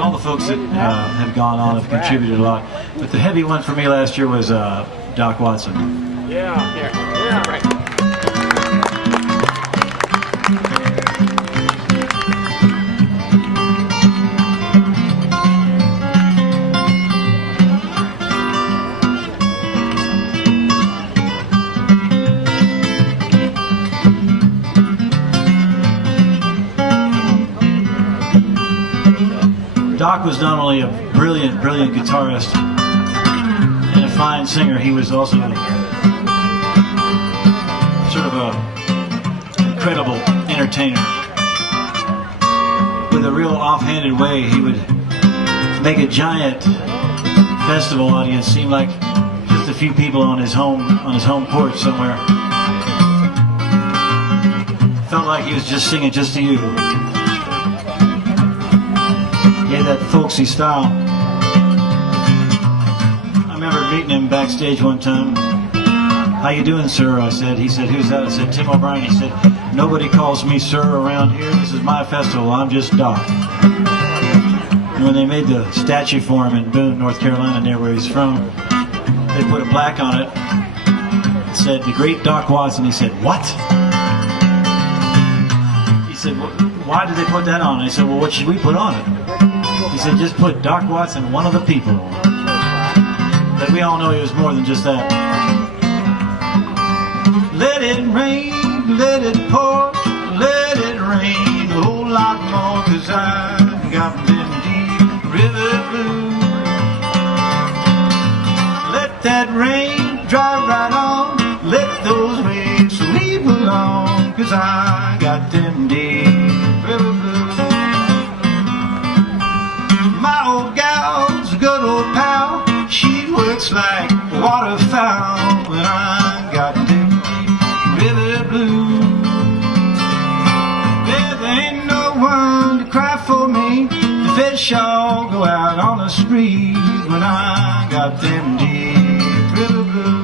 all the folks that have gone on have contributed a lot. But the heavy one for me last year was Doc Watson. Yeah, here. Yeah, right. Doc was not only a brilliant guitarist and a fine singer, he was also sort of an incredible entertainer. With a real offhanded way, he would make a giant festival audience seem like just a few people on his home porch somewhere. Felt like he was just singing just to you. He had that folksy style. I remember meeting him backstage one time. "How you doing, sir?" I said. He said, "Who's that?" I said, "Tim O'Brien." He said, "Nobody calls me sir around here. This is my festival. I'm just Doc." And when they made the statue for him in Boone, North Carolina, near where he's from, they put a plaque on it. It said, "The great Doc Watson." He said, "What?" He said, "Why did they put that on?" I said, "Well, what should we put on it?" He said, "Just put Doc Watson, one of the people." But we all know he was more than just that. Let it rain, let it pour, let it rain a whole lot more, 'cause I got them deep river blues. Let that rain drive right on, let those waves leave alone, 'cause I got them deep river blues. My old gal's a good old pal, she works like a waterfowl when I got them deep river blues. Well, there ain't no one to cry for me, the fish all go out on the spree when I got them deep river blues.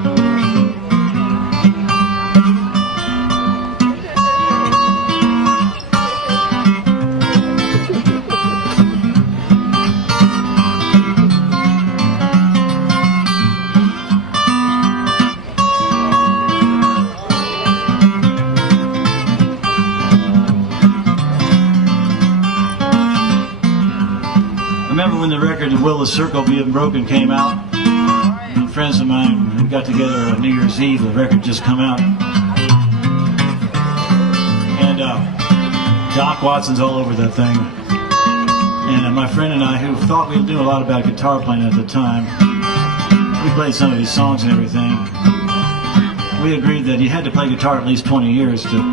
When the record "Will the Circle Be Unbroken" came out, friends of mine, we got together on New Year's Eve. The record just come out, and Doc Watson's all over that thing. And my friend and I, who thought we knew a lot about guitar playing at the time, we played some of his songs and everything. We agreed that he had to play guitar at least 20 years to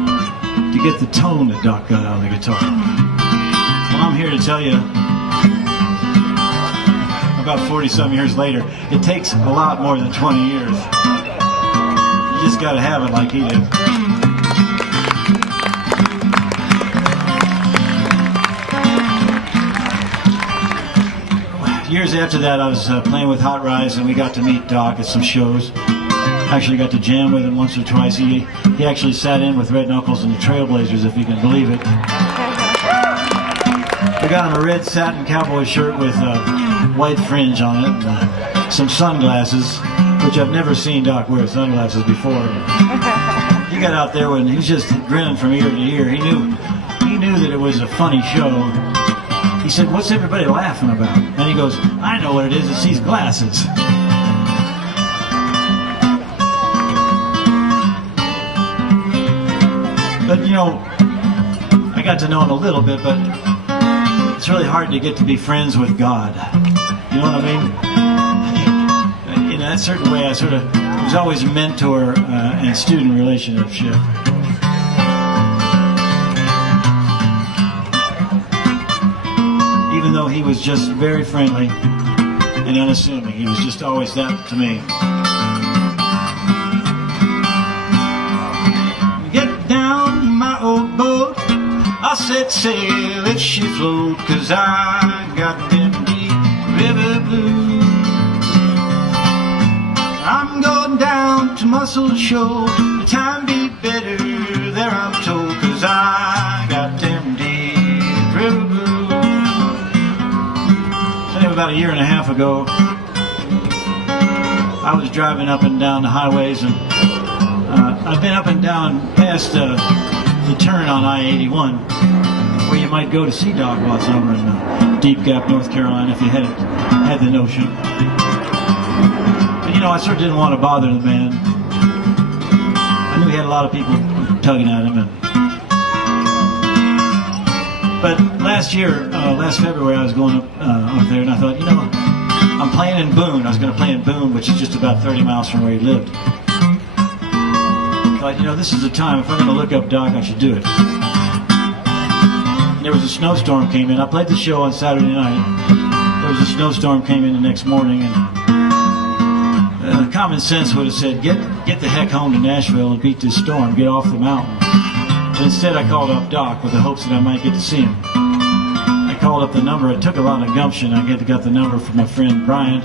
get the tone that Doc got out of the guitar. Well, I'm here to tell you, about 40-some years later, it takes a lot more than 20 years. You just got to have it like he did. Years after that, I was playing with Hot Rise, and we got to meet Doc at some shows. Actually got to jam with him once or twice. He actually sat in with Red Knuckles and the Trailblazers, if you can believe it. We got him a red satin cowboy shirt with white fringe on it, and some sunglasses, which I've never seen Doc wear sunglasses before. He got out there and he was just grinning from ear to ear. He knew that it was a funny show. He said, "What's everybody laughing about?" And he goes, "I know what it is. It's these glasses." But you know, I got to know him a little bit, but it's really hard to get to be friends with God. You know what I mean? In that certain way, it was always a mentor and student relationship. Even though he was just very friendly and unassuming, he was just always that to me. Get down my old boat, I set sail, let she float, 'cause I got them deep river blues. I'm going down to Muscle Shoal, the time be better there I'm told, 'cause I got them deep river blues. time about a year and a half ago, I was driving up and down the highways, and I've been up and down past the turn on I-81, where you might go to see Doc Watson over in Deep Gap, North Carolina, if you had the notion. But, you know, I sort of didn't want to bother the man. I knew he had a lot of people tugging at him. But last February, I was going up there, and I thought, you know, I'm playing in Boone. I was going to play in Boone, which is just about 30 miles from where he lived. I thought, you know, this is the time. If I'm going to look up Doc, I should do it. And there was a snowstorm came in. I played the show on Saturday night. There was a snowstorm came in the next morning, and common sense would have said, get the heck home to Nashville and beat this storm. Get off the mountain. But instead, I called up Doc with the hopes that I might get to see him. I called up the number. It took a lot of gumption. I got the number from my friend Brian,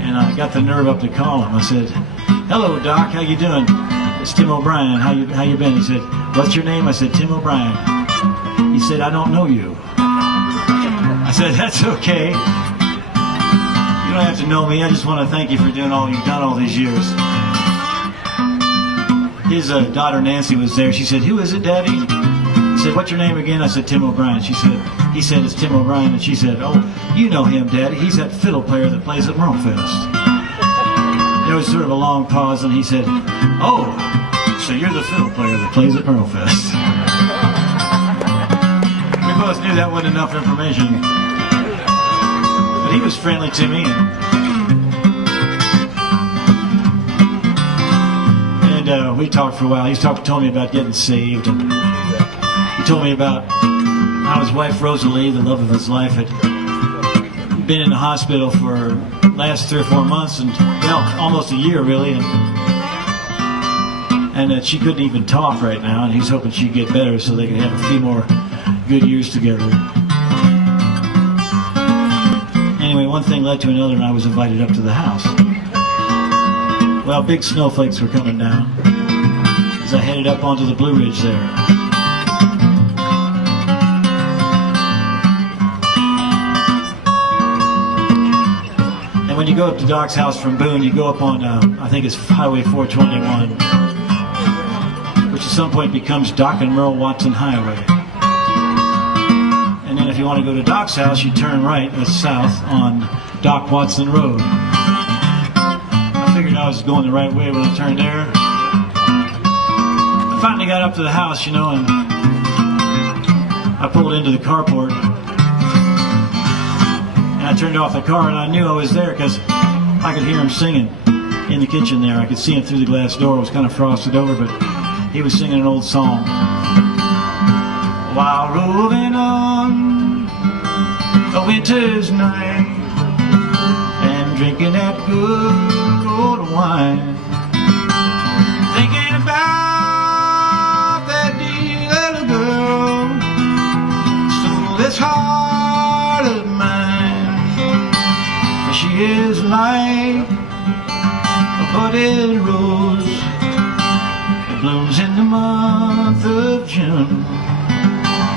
and I got the nerve up to call him. I said, "Hello, Doc. How you doing? It's Tim O'Brien. How you been?" He said, "What's your name?" I said, "Tim O'Brien." He said, "I don't know you." I said, "That's okay. You don't have to know me. I just want to thank you for doing all you've done all these years." His daughter Nancy was there. She said, "Who is it, Daddy?" He said, "What's your name again?" I said, "Tim O'Brien." He said, "It's Tim O'Brien." And she said, "Oh, you know him, Daddy. He's that fiddle player that plays at Merlefest." There was sort of a long pause, and he said, "Oh, so you're the fiddle player that plays at Merlefest." We both knew that wasn't enough information. But he was friendly to me. And we talked for a while. He told me about getting saved, and he told me about how his wife Rosalie, the love of his life, had been in the hospital for the last 3 or 4 months, and well, almost a year really, and that she couldn't even talk right now, and he's hoping she'd get better so they could have a few more good years together. Anyway, one thing led to another, and I was invited up to the house. Well, big snowflakes were coming down as I headed up onto the Blue Ridge there. And when you go up to Doc's house from Boone, you go up on, I think it's Highway 421, which at some point becomes Doc and Merle Watson Highway. And then if you want to go to Doc's house, you turn right, that's south, on Doc Watson Road. I figured I was going the right way when I turned there. I finally got up to the house, you know, and I pulled into the carport. And I turned off the car, and I knew I was there because I could hear him singing in the kitchen there. I could see him through the glass door. It was kind of frosted over, but he was singing an old song. While roving on a winter's night and drinking that good old wine, thinking about that dear little girl, stole this heart of mine. For she is like a budded rose that blooms in the month of June.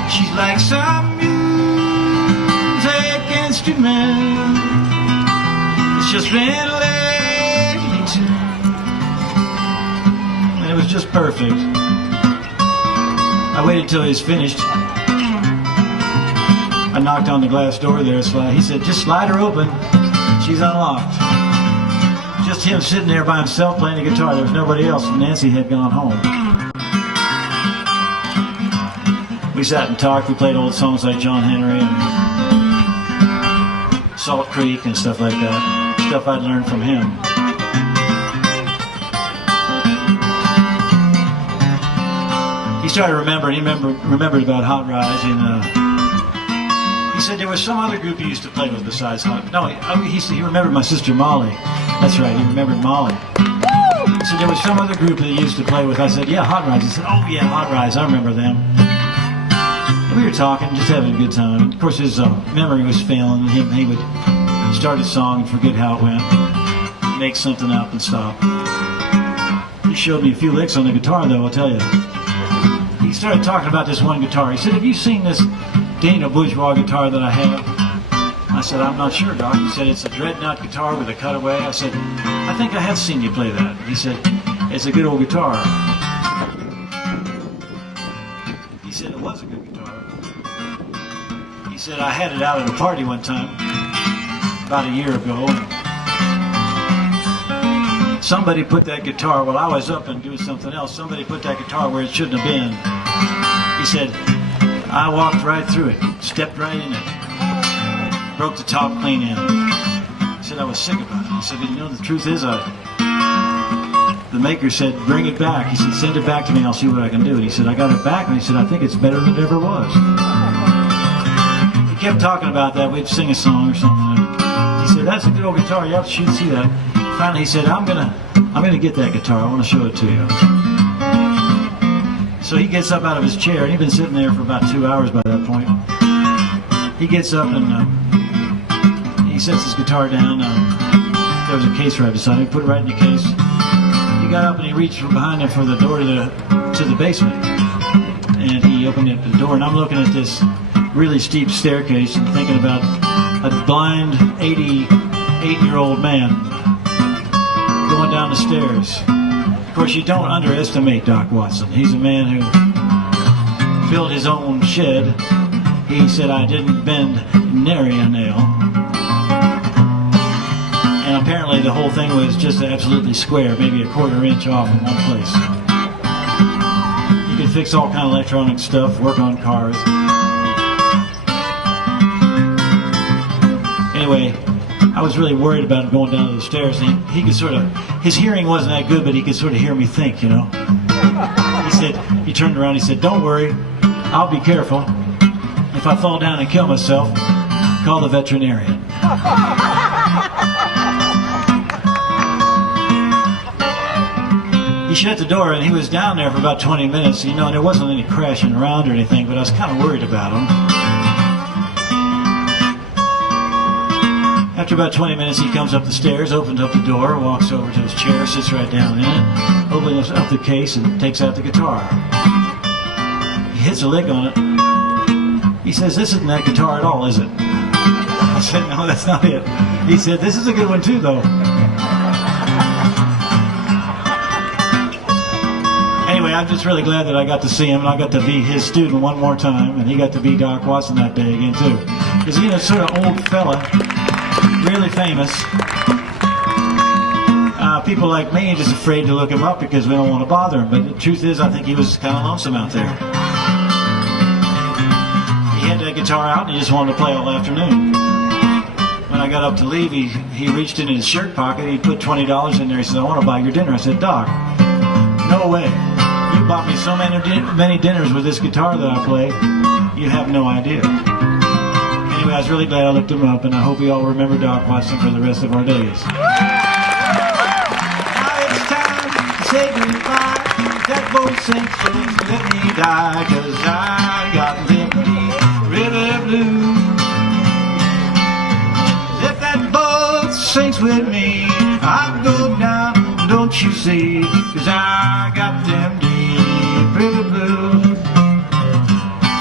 She's like some music instrument that's just been laid in tune. And it was just perfect. I waited till he was finished. I knocked on the glass door there. He said, "Just slide her open. She's unlocked." Just him sitting there by himself playing the guitar. There was nobody else. Nancy had gone home. We sat and talked. We played old songs like John Henry and Salt Creek and stuff like that. Stuff I'd learned from him. He started remembering. He remembered about Hot Rise, and he said there was some other group he used to play with besides Hot. No, he remembered my sister Molly. That's right. He remembered Molly. He said there was some other group that he used to play with. I said, "Yeah, Hot Rise." He said, "Oh yeah, Hot Rise. I remember them." We were talking, just having a good time. Of course, his memory was failing him. He would start a song and forget how it went, make something up and stop. He showed me a few licks on the guitar, though, I'll tell you. He started talking about this one guitar. He said, "Have you seen this Dana Bourgeois guitar that I have?" I said, I'm not sure, Doc. He said, it's a dreadnought guitar with a cutaway. I said, I think I have seen you play that. He said, it's a good old guitar. He said, it was a good guitar. He said, I had it out at a party one time, about a year ago. Somebody put that guitar, while I was up and doing something else, somebody put that guitar where it shouldn't have been. He said, I walked right through it, stepped right in it, broke the top clean in. He said, I was sick about it. He said, you know, the truth is, the maker said, bring it back. He said, send it back to me, I'll see what I can do. And he said, I got it back, and he said, I think it's better than it ever was. He kept talking about that. We'd sing a song or something. He said, that's a good old guitar. You should see that. Finally, he said, I'm gonna get that guitar. I want to show it to you. So he gets up out of his chair, and he'd been sitting there for about 2 hours by that point. He gets up and he sets his guitar down. There was a case right beside him. He put it right in the case. He got up and he reached from behind him for the door to the basement. And he opened up the door, and I'm looking at this really steep staircase and thinking about a blind 88-year-old man going down the stairs. Of course, you don't underestimate Doc Watson. He's a man who built his own shed. He said, I didn't bend nary a nail. And apparently the whole thing was just absolutely square, maybe a quarter inch off in one place. You could fix all kind of electronic stuff, work on cars. Anyway, I was really worried about him going down the stairs. He could sort of, his hearing wasn't that good, but he could sort of hear me think, you know. He said, he turned around, he said, don't worry, I'll be careful. If I fall down and kill myself, call the veterinarian. He shut the door, and he was down there for about 20 minutes, you know, and there wasn't any crashing around or anything, but I was kind of worried about him. After about 20 minutes, he comes up the stairs, opens up the door, walks over to his chair, sits right down in it, opens up the case, and takes out the guitar. He hits a lick on it. He says, this isn't that guitar at all, is it? I said, no, that's not it. He said, this is a good one too, though. Anyway, I'm just really glad that I got to see him, and I got to be his student one more time, and he got to be Doc Watson that day again too. Because he's a sort of old fella, really famous. People like me are just afraid to look him up because we don't want to bother him. But the truth is, I think he was kind of lonesome out there. He had that guitar out and he just wanted to play all afternoon. When I got up to leave, he reached in his shirt pocket. He put $20 in there. He said, I want to buy your dinner. I said, Doc, no way. You bought me so many dinners with this guitar that I play. You have no idea. Anyway, I was really glad I looked him up, and I hope we all remember Doc Watson for the rest of our days. Now it's time to say goodbye. That boat sinks, please let me die, 'cause I got them deep river blues. If that boat sinks with me, I'll go down, don't you see, 'cause I got them deep river blues.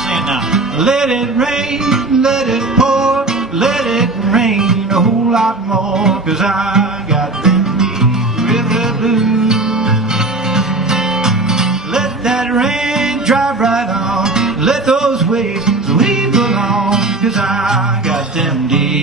Say it now. Let it rain, let it pour, let it rain a whole lot more, 'cause I got them deep river blues. Let that rain drive right on, let those waves sweep along, 'cause I got them deep